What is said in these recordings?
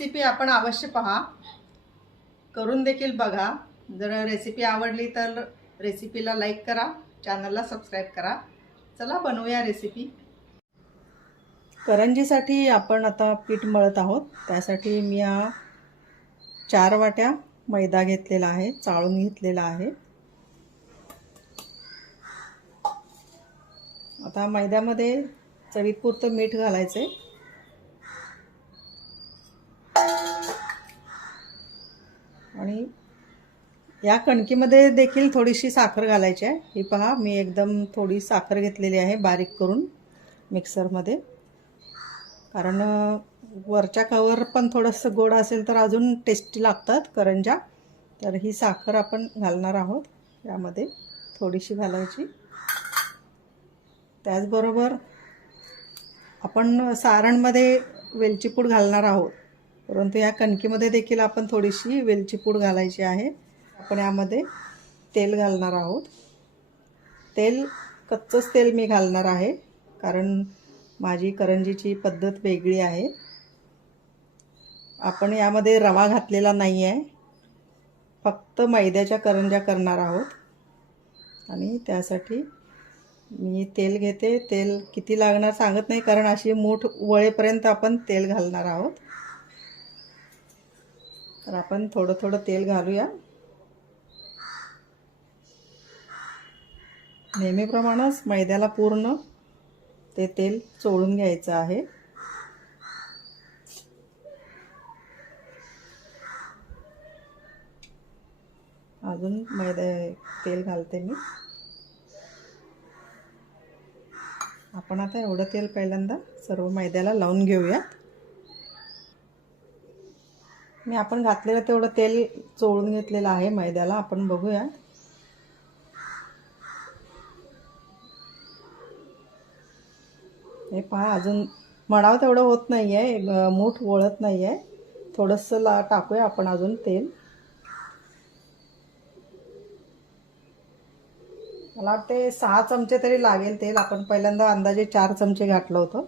Recipe आपण अवश्य पहा. करून देखील बघा. जर रेसिपी आवडली तर रेसिपीला लाईक करा. चॅनलला सबस्क्राईब करा. चला बनवूया रेसिपी करंजीसाठी आपण आता पीठ मळत आहोत. त्यासाठी मी हा चार वाट्या मैदा घेतलेला आहे. चाळून घेतलेला आहे. आता मैद्यामध्ये चवीपुरतं मीठ घालायचं आहे आणि या कणकीमध्ये देखील थोडीशी साखर घालायची आहे. ही पहा मी एकदम थोडी साखर घेतलेली आहे बारीक करून मिक्सरमध्ये. कारण वरच्या कवर पण थोडंसं गोड असेल तर अजून टेस्टी लागतात करंजा. तर ही साखर आपण घालणार आहोत. यामध्ये थोडीशी घालायची. त्याचबरोबर आपण सारणमध्ये वेलचीपूड घालणार आहोत. परंतु या कणकीमध्ये देखील आपण थोडीशी वेलची पूड घालायची आहे. आपण यामध्ये तेल घालणार आहोत. तेल कच्चंच तेल मी घालणार आहे कारण माझी करंजीची पद्धत वेगळी आहे. आपण यामध्ये रवा घातलेला नाही आहे. फक्त मैद्याच्या करंज्या करणार आहोत. आणि त्यासाठी मी तेल घेते. तेल किती लागणार सांगत नाही कारण अशी मूठ वळेपर्यंत आपण तेल घालणार आहोत. तर आपण थोडं थोडं तेल घालूया. नेहमीप्रमाणेच मैद्याला पूर्ण ते तेल चोळून घ्यायचं आहे. अजून मैदा तेल घालते मी. आपण आता एवढं तेल पहिल्यांदा सर्व मैद्याला लावून घेऊयात. मी आपण घातलेलं तेवढं तेल चोळून घेतलेलं आहे मैद्याला. आपण बघूया. हे पहा अजून म्हणावं तेवढं होत नाही आहे मूठ वळत नाही आहे थोडंसं ला टाकूया आपण अजून तेल. मला वाटते सहा चमचे तरी लागेल तेल. आपण पहिल्यांदा अंदाजे चार चमचे घातलं होतं.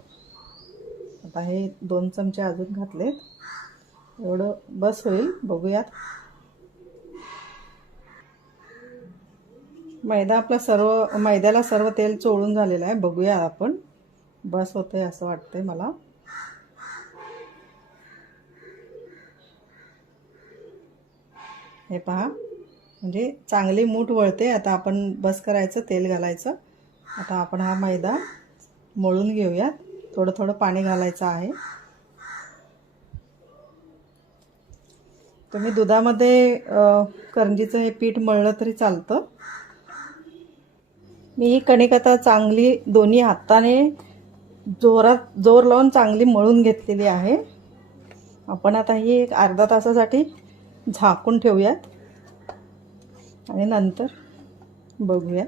आता हे दोन चमचे अजून घातलेत. एवढं बस होईल बघूयात. मैदा आपला सर्व मैद्याला सर्व तेल चोळून झालेलं आहे बघूया आपण. बस होतंय असं वाटतंय मला. हे पहा म्हणजे चांगली मूठ वळते. आता आपण बस करायचं तेल घालायचं. आता आपण हा मैदा मळून घेऊयात. थोडं थोडं पाणी घालायचं आहे. तुम्ही दुधामध्ये करंजीचं हे पीठ मळलं तरी चालतं. मी ही कणिक आता चांगली दोन्ही हाताने जोरात जोर लावून चांगली मळून घेतलेली आहे. आपण आता ही एक अर्धा तासासाठी झाकून ठेवूयात. आणि नंतर बघूयात.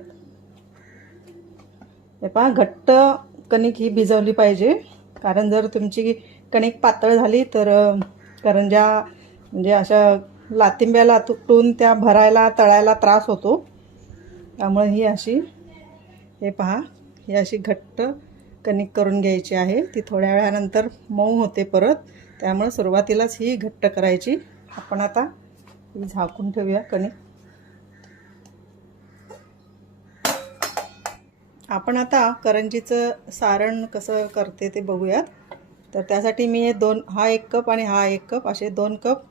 हे पहा घट्ट कणिक ही भिजवली पाहिजे. कारण जर तुमची कणिक पातळ झाली तर करंजा करंज्या म्हणजे अशा लातिंब्याला तुटून त्या भरायला तळायला त्रास होतो. त्यामुळे ही अशी हे पहा ही अशी घट्ट कणिक करून घ्यायची आहे. ती थोड्या वेळानंतर मऊ होते परत. त्यामुळे सुरुवातीलाच ही घट्ट करायची. आपण आता ही झाकून ठेवूया कणिक. आपण आता करंजीचं सारण कसं करते ते बघूयात. तर त्यासाठी मी हे दोन हा एक कप आणि हा एक कप असे दोन कप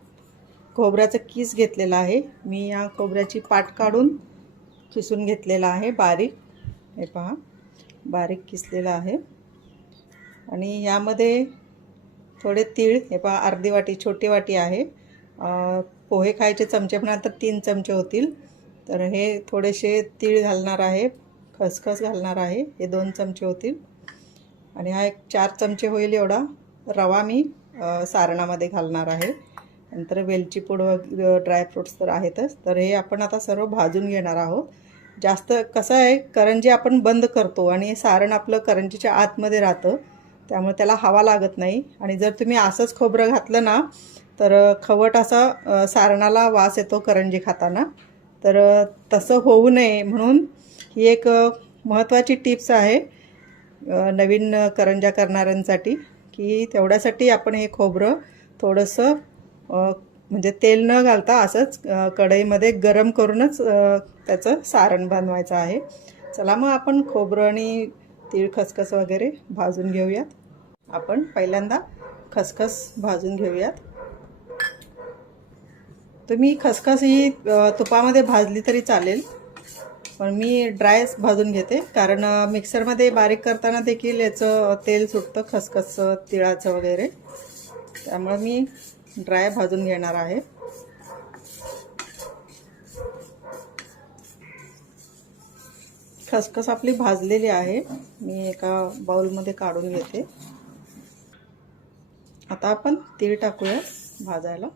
खोबऱ्याचं किस घेतलेला आहे. मी या खोबऱ्याची पाट काढून किसून घेतलेला आहे बारीक. हे पहा बारीक किसलेला आहे. आणि यामध्ये थोडे तीळ हे पहा अर्धी वाटी छोटी वाटी आहे. पोहे खायचे चमचे पण आता तीन चमचे होतील. तर हे थोडेसे तीळ घालणार आहे खसखस घालणार आहे हे दोन चमचे होतील. आणि हा एक चार चमचे होईल एवढा रवा मी सारणामध्ये घालणार आहे. नंतर वेलची पूड व ड्रायफ्रूट्स तर आहेतच. तर हे आपण आता सर्व भाजून घेणार आहोत. जास्त कसं आहे करंजी आपण बंद करतो आणि सारण आपलं करंजीच्या आतमध्ये राहतं. त्यामुळे त्याला हवा लागत नाही. आणि जर तुम्ही असंच खोबरं घातलं ना तर खवट असा सारणाला वास येतो करंजी खाताना. तर तसं होऊ नये म्हणून ही एक महत्त्वाची टिप्स आहे नवीन करंजा करंज्या करणाऱ्यांसाठी की तेवढ्यासाठी आपण हे खोबरं थोडंसं म्हणजे तेल न घालता असंच कढईमध्ये गरम करूनच त्याचं सारण बनवायचं आहे. चला मग आपण खोबरं आणि तीळ खसखस वगैरे भाजून घेऊयात. आपण पहिल्यांदा खसखस भाजून घेऊयात. तुम्ही खसखस ही तुपामध्ये भाजली तरी चालेल पण मी ड्रायच भाजून घेते. कारण मिक्सरमध्ये बारीक करताना देखील याचं तेल सुटतं खसखसचं तिळाचं वगैरे. त्यामुळं मी ड्राय भाजून घेणार आहे. खसखस आपली भाजलेली आहे. मी एका बाउलमध्ये काढून घेते. आता आपण तीळ टाकूया भाजायला.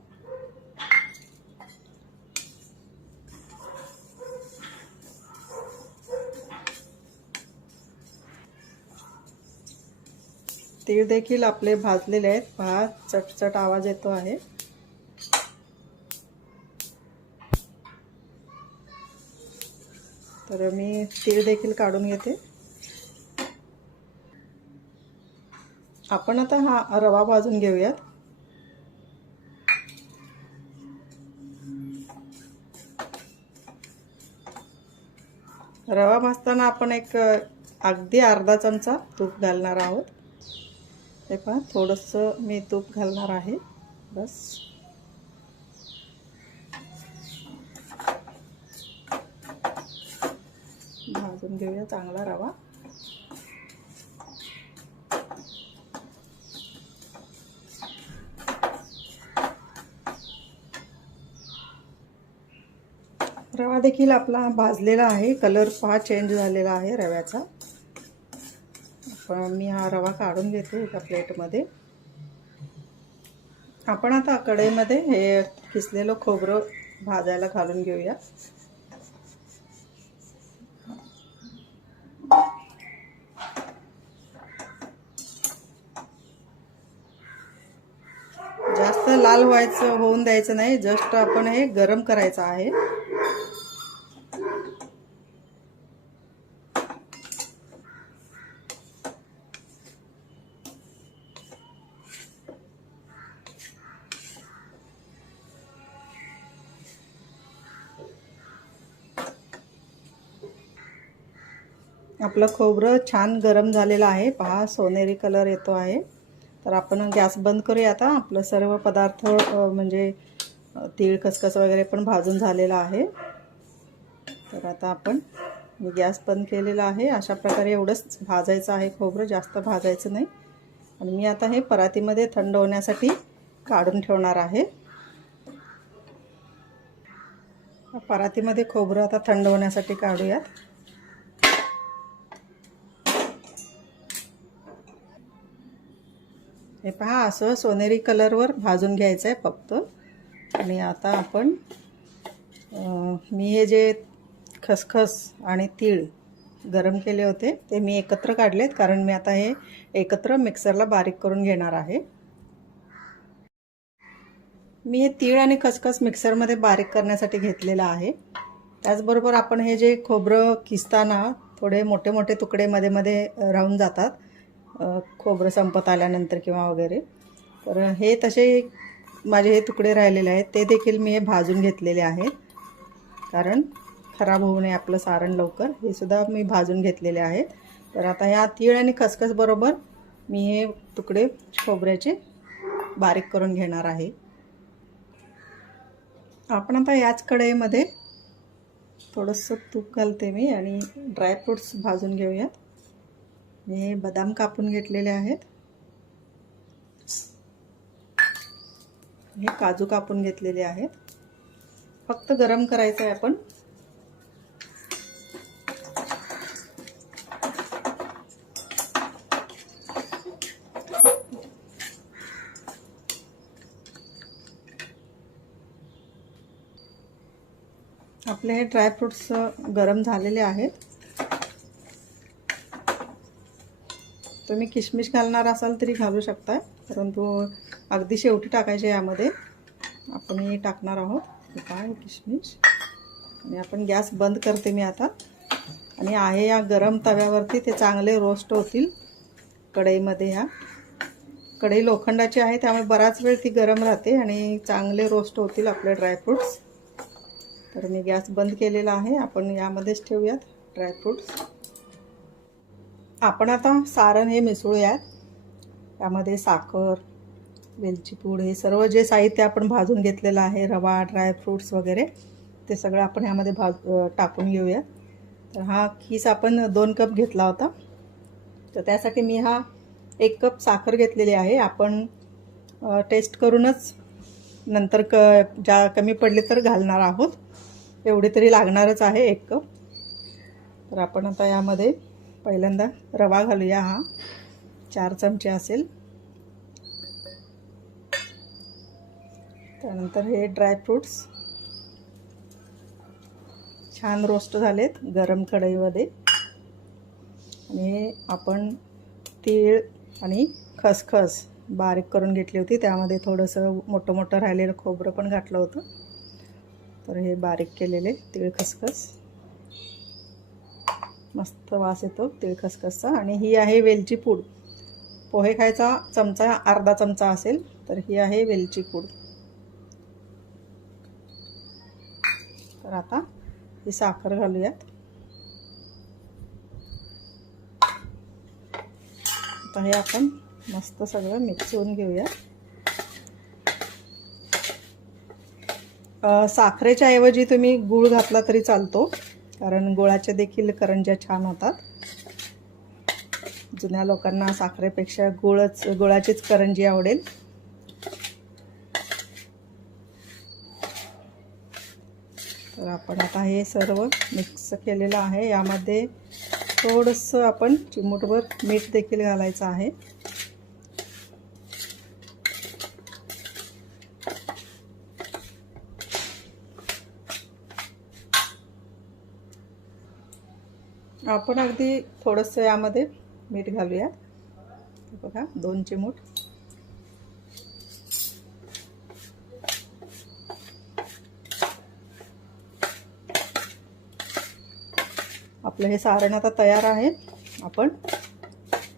तीळ देखील आपले भाजलेले आहेत. भात चटचट आवाज येतो आहे. तर मी तीळ देखील काढून घेते. आपण आता हा रवा भाजून घेऊयात. रवा भाजताना आपण एक अगदी अर्धा चमचा तूप घालणार आहोत. हे पहा थोडंसं मी तूप घालणार आहे. बस. भाजून घेऊया चांगला रवा. रवा देखील आपला भाजलेला आहे. कलर पहा चेंज झालेला आहे रव्याचा. पण मी हा रवा काढून घेते एका प्लेटमध्ये. आपण आता कढईमध्ये हे किसलेलं खोबरं भाजायला घालून घेऊया. जास्त लाल व्हायचं होऊन द्यायचं नाही जस्ट आपण हे गरम करायचं आहे. आपलं खोबरं छान गरम झालेलं आहे. पहा सोनेरी कलर येतो आहे. तर आपण गॅस बंद करूया आता. आपलं सर्व पदार्थ म्हणजे तीळ खसखस वगैरे पण भाजून झालेलं आहे. तर आता आपण मी गॅस बंद केलेला आहे. अशा प्रकारे एवढंच भाजायचं आहे खोबरं. जास्त भाजायचं नाही. आणि मी आता हे परातीमध्ये थंड होण्यासाठी काढून ठेवणार आहे. परातीमध्ये खोबरं आता थंड होण्यासाठी काढूयात. हे पहा असं सोनेरी कलरवर भाजून घ्यायचं आहे फक्त. आणि आता आपण मी हे जे खसखस आणि तीळ गरम केले होते ते मी एकत्र काढलेत कारण मी आता हे एकत्र मिक्सरला बारीक करून घेणार आहे. मी हे तीळ आणि खसखस मिक्सरमध्ये बारीक करण्यासाठी घेतलेलं आहे. त्याचबरोबर आपण हे जे खोबरं किसताना थोडे मोठे मोठे तुकडे मध्ये मध्ये राहून जातात खोबरं संपत आल्यानंतर किंवा वगैरे. तर हे तसे माझे हे तुकडे राहिलेले आहेत. ते देखील मी हे भाजून घेतलेले आहेत. कारण खराब होऊ नये आपलं सारण लवकर. हे सुद्धा मी भाजून घेतलेले आहेत. तर आता ह्या तीळ आणि खसखस बरोबर मी हे तुकडे खोबऱ्याचे बारीक करून घेणार आहे. आपण आता याच कढईमध्ये थोडंसं तूप घालते मी आणि ड्रायफ्रूट्स भाजून घेऊयात. मी हे बदाम कापून घेतलेले आहेत. हे काजू कापून घेतलेले आहेत. फक्त गरम करायचं आहे आपण. आपले हे ड्रायफ्रुट्स गरम झालेले आहेत. तुम्ही किशमिश घालणार असाल तरी घालू शकता परंतु अगदी शेवटी टाकायचे यामध्ये. आपण हे टाकणार आहोत. काय किशमिश. आणि आपण गॅस बंद करते मी आता. आणि आहे या गरम तव्यावरती ते चांगले रोस्ट होतील कढईमध्ये ह्या. कढई लोखंडाची आहे त्यामुळे बराच वेळ ती गरम राहते आणि चांगले रोस्ट होतील आपले ड्रायफ्रूट्स तर मी गॅस बंद केलेला आहे. आपण यामध्येच ठेवूयात ड्रायफ्रूट्स आपण आता सारण हे मिसळूयात. त्यामध्ये साखर वेलचीपूड हे सर्व जे साहित्य आपण भाजून घेतलेलं आहे रवा ड्रायफ्रूट्स वगैरे ते सगळं आपण ह्यामध्ये भाज टाकून घेऊया तर हा खीस आपण दोन कप घेतला होता. तर त्यासाठी मी हा एक कप साखर घेतलेली आहे. आपण टेस्ट करूनच नंतर क ज्या कमी पडले तर घालणार आहोत. एवढी तरी लागणारच आहे एक कप. तर आपण आता यामध्ये पहिल्यांदा रवा घालूया हा. चार चमचे असेल. त्यानंतर हे ड्रायफ्रूट्स छान रोस्ट झालेत गरम कढईमध्ये. आणि आपण तीळ आणि खसखस बारीक करून घेतली होती त्यामध्ये थोडंसं मोठं मोठं राहिलेलं खोबरं पण घातलं होतं. तर हे बारीक केलेले तीळ खसखस. मस्त वास येतो तिळखसखसचा आणि ही आहे वेलची पूड. पोहे खायचा चमचा अर्धा चमचा असेल तर ही आहे वेलची पूड. तर आता ही साखर घालूयात. आता हे आपण मस्त सगळं मिक्स होऊन घेऊया साखरेच्या ऐवजी तुम्ही गूळ घातला तरी चालतो. कारण गुळाच्या देखील करंज्या छान होतात. जुन्या लोकांना साखरेपेक्षा गुळच गुळाचीच करंजी आवडेल. तर आपण आता हे सर्व मिक्स केलेलं आहे. यामध्ये थोडंसं आपण चिमूटभर मीठ देखील घालायचं आहे. आपण अगदी थोडंसं यामध्ये मीठ घालूयात बघा दोन चिमूट. आपलं हे सारण आता तयार आहे. आपण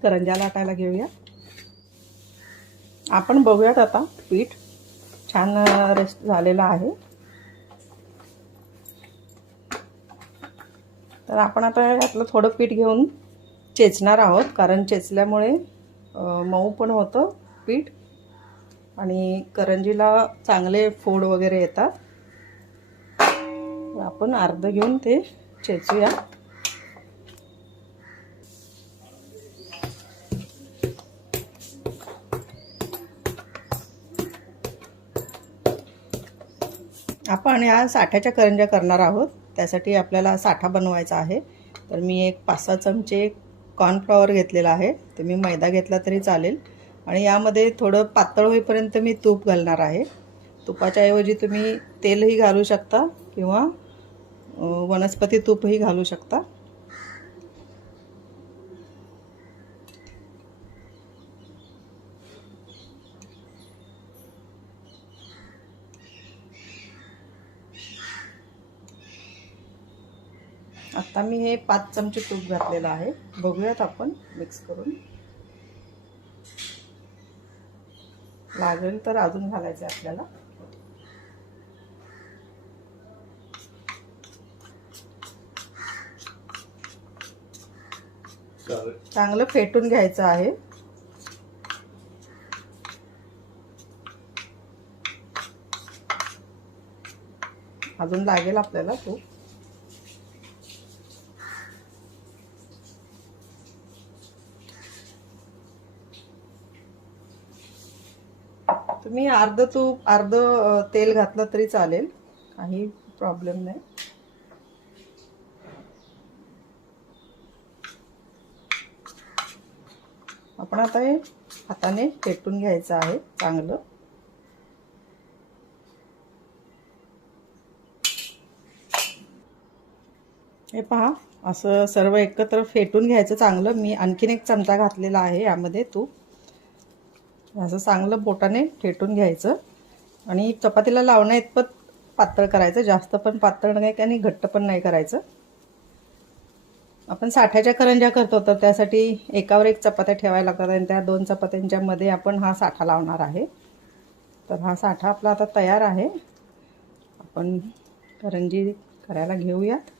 करंजा लाटायला घेऊया. आपण बघूयात आता पीठ छान रेस्ट झालेलं आहे. आपण आता यातलं थोडं पीठ घेऊन चेचणार आहोत कारण चेचल्यामुळे मऊ पण होतं पीठ आणि करंजीला चांगले फोड वगैरे येतात. आपण अर्ध घेऊन ते चेचूया. आपण या साठ्याच्या करंज्या करणार आहोत. त्यासाठी आपल्याला साठा बनवायचा आहे. तर मी एक पाच सहा चमचे कॉर्नफ्लॉवर घेतलेला आहे. तुम्ही मैदा घेतला तरी चालेल. आणि यामध्ये थोडं पातळ होईपर्यंत मी तूप घालणार आहे. तुपाच्या ऐवजी तुम्ही तेलही घालू शकता किंवा वनस्पती तूपही घालू शकता. आता मी हे पाच चमचे तूप घातलेलं आहे. बघूयात आपण मिक्स करून. लागेल तर अजून घालायचं आहे आपल्याला. चांगलं फेटून घ्यायचं आहे. अजून लागेल आपल्याला तूप. मी अर्ध तूप अर्ध तेल घातलं तरी चालेल. काही प्रॉब्लेम नाही. आपण आता हे हाताने फेटून घ्यायचं आहे चांगलं. हे पहा असं सर्व एकत्र फेटून घ्यायचं चांगलं. मी आणखीन एक चमचा घातलेला आहे यामध्ये तूप. असं चांगलं बोटाने ठेटून घ्यायचं. आणि चपातीला लावण्या इतपत पातळ करायचं. जास्त पण पातळ नाही आणि घट्ट पण नाही करायचं. आपण साठ्याच्या करंज्या करतो तर त्यासाठी एकावर एक चपात्या ठेवायला लागतात आणि त्या दोन चपात्यांच्या मध्ये आपण हा साठा लावणार आहे. तर हा साठा आपला आता तयार आहे. आपण करंजी करायला घेऊयात.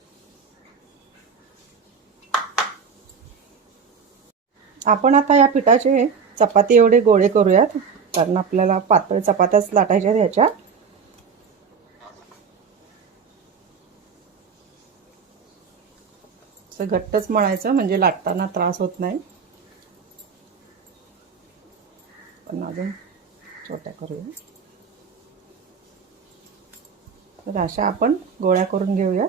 आपण आता या पिठाचे चपाती एवढे गोळे करूयात. कारण आपल्याला पातळ चपात्याच लाटायच्या ह्याच्या घट्टच मळायचं म्हणजे लाटताना त्रास होत नाही. पण अजून छोट्या करूया तर अशा आपण गोळ्या करून घेऊया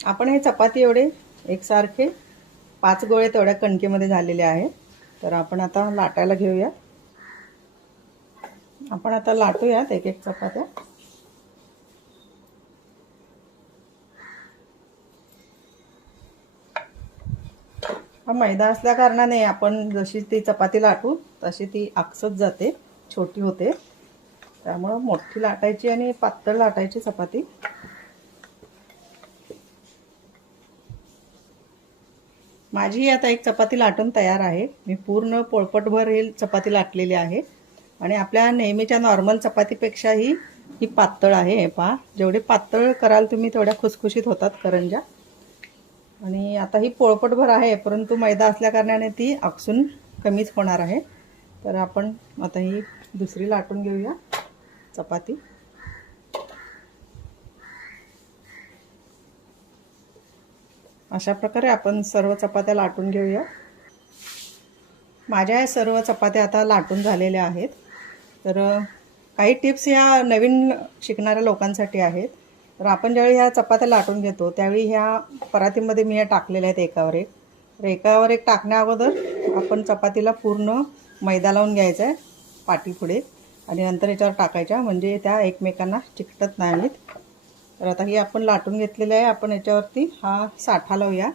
आपण हे चपाती एवढे एकसारखे पाच गोळे तेवढ्या कणकेमध्ये झालेले आहेत. तर आपण आता लाटायला घेऊया. आपण आता लाटूयात एक एक चपात्या. हा मैदा असल्या कारणाने आपण जशी ती चपाती लाटू तशी ती आकसत जाते छोटी होते. त्यामुळं मोठी लाटायची आणि पातळ लाटायची चपाती. माझी आता एक चपाती लाटून तयार आहे. मी पूर्ण पोळपटभर ही चपाती लाटलेली आहे. आणि आपल्या नेहमीच्या नॉर्मल चपातीपेक्षाही ही पातळ आहे हे पहा. जेवढे पातळ कराल तुम्ही तेवढ्या खुसखुशीत होतात करंजा. आणि आता ही पोळपटभर आहे परंतु मैदा असल्याकारणाने ती आकसून कमीच होणार आहे. तर आपण आता ही दुसरी लाटून घेऊया चपाती. अशा प्रकारे आपण सर्व चपात्या लाटून घेऊया. माझ्या या सर्व चपात्या आता लाटून झालेल्या आहेत. तर काही टिप्स ह्या नवीन शिकणाऱ्या लोकांसाठी आहेत. तर आपण ज्यावेळी ह्या चपात्या लाटून घेतो त्यावेळी ह्या परातीमध्ये मी ह्या टाकलेल्या आहेत एकावर एक. तर एकावर एक टाकण्या अगोदर आपण चपातीला पूर्ण मैदा लावून घ्यायचा आहे पाठीपुढे आणि नंतर याच्यावर टाकायच्या म्हणजे त्या एकमेकांना चिकटत नाहीत. तर आता ही आपण लाटून घेतलेलं आहे. आपण याच्यावरती हा साठा लावूया.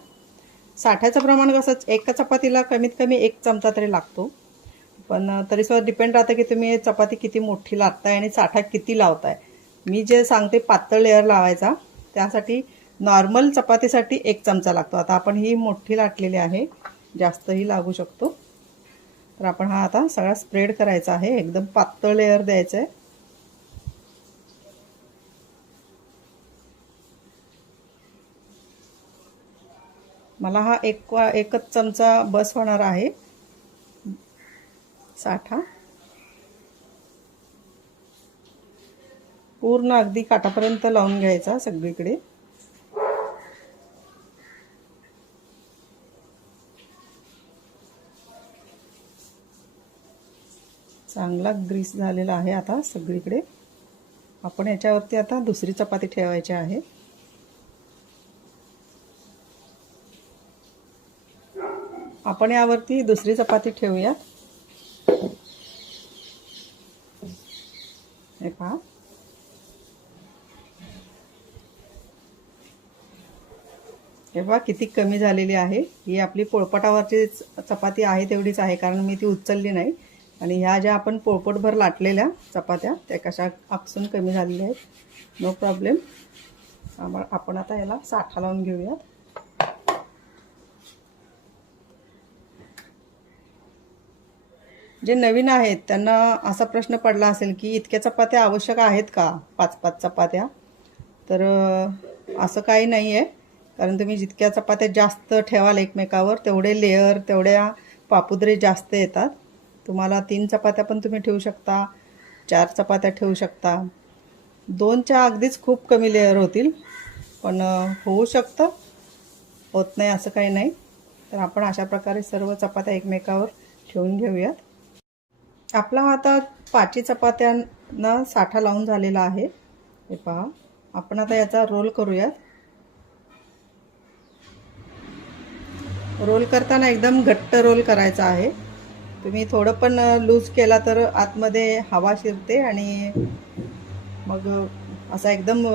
साठ्याचं प्रमाण कसंच एका चपातीला कमीत कमी एक चमचा तरी लागतो. पण तरीसुद्धा डिपेंड राहतं की तुम्ही चपाती किती मोठी लागताय आणि साठा किती लावताय. मी जे सांगते पातळ लेअर लावायचा त्यासाठी नॉर्मल चपातीसाठी एक चमचा लागतो. आता आपण ही मोठी लाटलेली आहे. जास्तही लागू शकतो. तर आपण हा आता सगळा स्प्रेड करायचा आहे. एकदम पातळ लेअर द्यायचं आहे मला हा एक एकच चमचा बस होणार आहे. साठा. पूर्ण अगदी काठापर्यंत लावून घ्यायचा सगळीकडे. चांगला ग्रीस झालेला आहे आता सगळीकडे. आपण याच्यावरती आता दुसरी चपाती ठेवायची आहे. आपण यावरती दुसरी चपाती ठेवूया. हे पहा. हे पहा किती कमी झालेली आहे. ही आपली पोळपटावरची चपाती आहे तेवढीच आहे कारण मी ती उचलली नाही. आणि ह्या ज्या आपण पोळपटभर लाटलेल्या चपात्या त्या कशा आकसून कमी झालेल्या आहेत. नो प्रॉब्लेम आपण आता याला साठा लावून घेऊयात. जे नवीन आहेत त्यांना असा प्रश्न पडला असेल की इतक्या चपात्या आवश्यक आहेत का? पाच पाच चपात्या? तर असं काही नाही आहे कारण तुम्ही जितक्या चपात्या जास्त ठेवाल एकमेकावर तेवढे लेअर तेवढ्या पापुद्रे जास्त येतात. तुम्हाला तीन चपात्या पण तुम्ही ठेवू शकता चार चपात्या ठेवू शकता. दोनच्या अगदीच खूप कमी लेअर होतील. पण होऊ शकतं. होत नाही असं काही नाही. तर आपण अशा प्रकारे सर्व चपात्या एकमेकावर ठेवून घेऊयात. आपला आता पाची चपात्यांना साठा लावून झालेला आहे. हे पहा. आपण आता याचा रोल करूयात. रोल करताना एकदम घट्ट रोल करायचा आहे. तुम्ही थोडं पण लूज केला तर आतमध्ये हवा शिरते आणि मग असा एकदम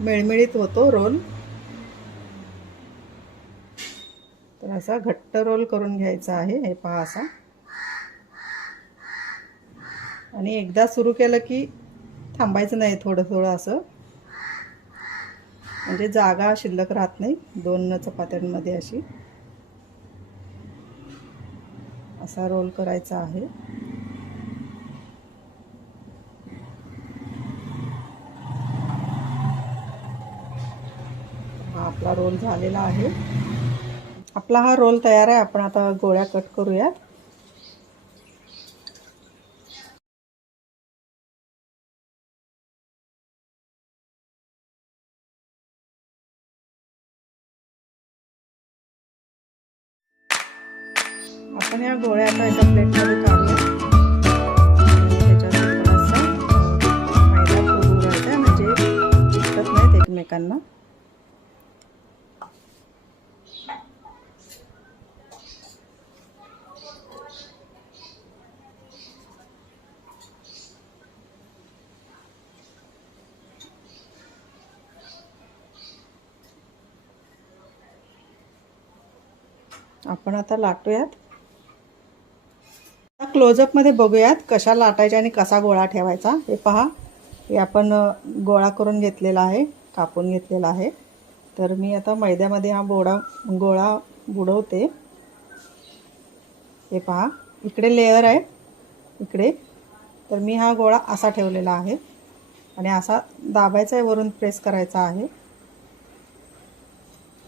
मिळमिळीत होतो रोल. तर असा घट्ट रोल करून घ्यायचा आहे. हे पहा असा. आणि एकदा सुरू केलं की थांबायचं नाही थोडं थोडं असं. म्हणजे जागा शिल्लक राहत नाही दोन चपात्यांमध्ये अशी. असा रोल करायचा आहे. हा आपला रोल झालेला आहे. आपला हा रोल तयार आहे आपण आता गोळ्या कट करूयात. आपण आता लाटूयात. आता क्लोजअपमध्ये बघूयात कशा लाटायच्या आणि कसा गोळा ठेवायचा. हे पहा. हे आपण गोळा करून घेतलेला आहे कापून घेतलेला आहे. तर मी आता मैद्यामध्ये हा बोडा गोळा बुडवते. हे पहा. इकडे लेअर आहे. इकडे. तर मी हा गोळा असा ठेवलेला आहे. आणि असा दाबायचा आहे वरून प्रेस करायचा आहे.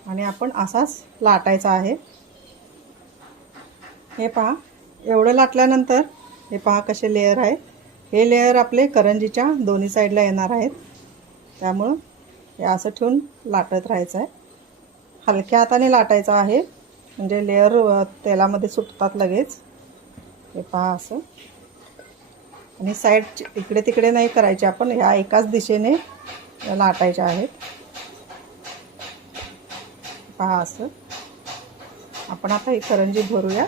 आणि आपण असाच लाटायचा आहे. हे पहा. एवढं लाटल्यानंतर हे पहा कसे लेअर आहे. हे लेअर आपले करंजीच्या दोन्ही साईडला येणार आहेत. त्यामुळं हे असं ठेवून लाटत राहायचं आहे हलक्या हाताने लाटायचं आहे. म्हणजे लेअर तेलामध्ये सुटतात लगेच. हे पहा असं. आणि साईड इकडे तिकडे नाही करायचे आपण. ह्या एकाच दिशेने लाटायच्या आहेत. पहा असं. आपण आता ही करंजी भरूया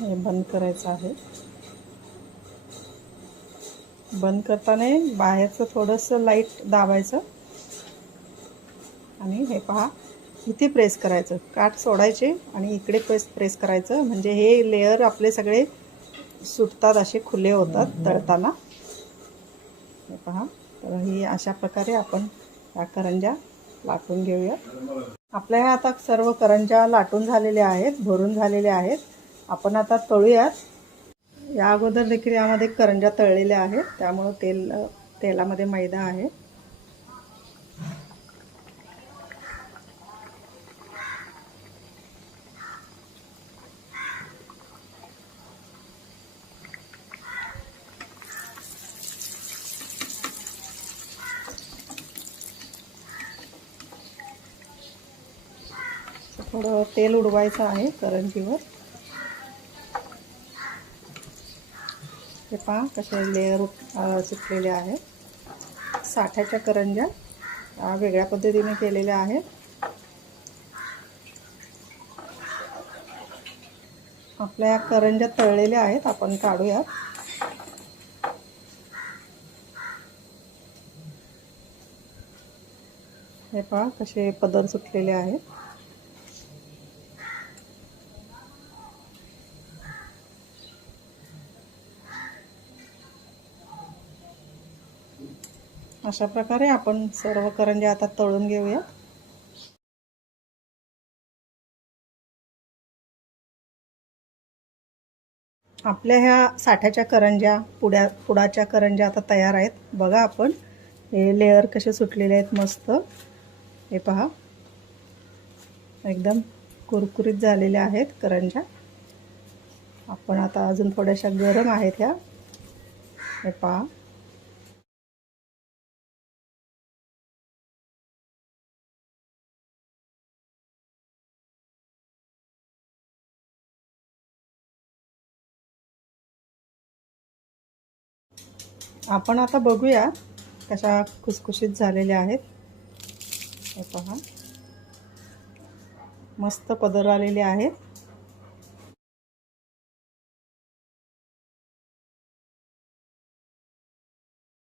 हे बंद करायचं आहे. बंद करताना बाहेरचं थोडंसं लाइट दाबायचं. आणि हे पहा इथे प्रेस करायचं. काठ सोडायचे आणि इकडे प्रेस प्रेस करायचं. म्हणजे हे लेअर आपले सगळे सुटतात असे खुले होतात तळताना. हे पहा तर ही अशा प्रकारे आपण या करंज्या लाटून घेऊया. आपल्या ह्या आता सर्व करंज्या लाटून झालेल्या आहेत भरून झालेल्या आहेत. आपण आता तळूयात. या अगोदर देखील यामध्ये करंज्या तळलेल्या आहेत त्यामुळं तेल तेलामध्ये मैदा आहे. थोडं तेल उडवायचं आहे करंजीवर. हे पहा कसे लेअर सुटलेले आहेत. साठ्याच्या करंज्या वेगळ्या पद्धतीने केलेल्या आहेत. आपल्या करंज्या तळलेल्या आहेत आपण काढूयात. हे पहा कसे पदर सुटलेले आहेत. अशा प्रकारे आपण सर्व करंज्या आता तळून घेऊया आपल्या ह्या साठ्याच्या करंज्या पुड्या पुडाच्या करंज्या आता तयार आहेत. बघा आपण हे लेअर कसे सुटलेले आहेत मस्त. हे पहा. एकदम कुरकुरीत झालेल्या आहेत करंज्या. आपण आता अजून थोड्याशा गरम आहेत ह्या. हे पहा. आपण आता बघूया कशा खुसखुशीत झालेल्या आहेत. हे पहा. मस्त पदर आलेले आहेत.